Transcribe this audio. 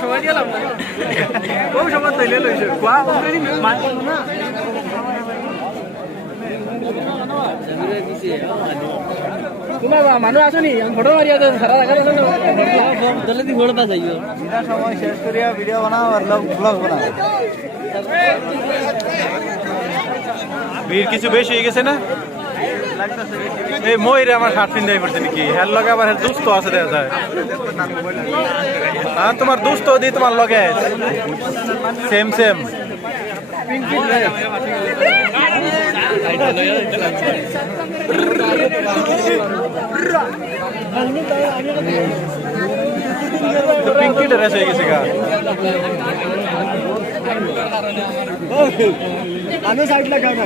সবাই গেলাম কোন সময় তৈলে লইছে কোয়া অলরেডি মানুষ আসনি ফটো মারিয়া সারা দেখা জলদি ঘোড় পা যাইও সময় শেষ করিয়া ভিডিও বানাও আর ব্লগ বানাও ভিড় কিছু বেশি হয়ে গেছে না এই ময়ূরে আমার শার্ট পিন্ধাই পড়ছে নাকি হ্যার লগে আবার দুস্থ আছে দেখা যায় হ্যাঁ তোমার দুস্থ দি তোমার লগে সেম সেম পিঙ্কি ড্রেস হয়ে গেছে গা আমি সাইড লাগা না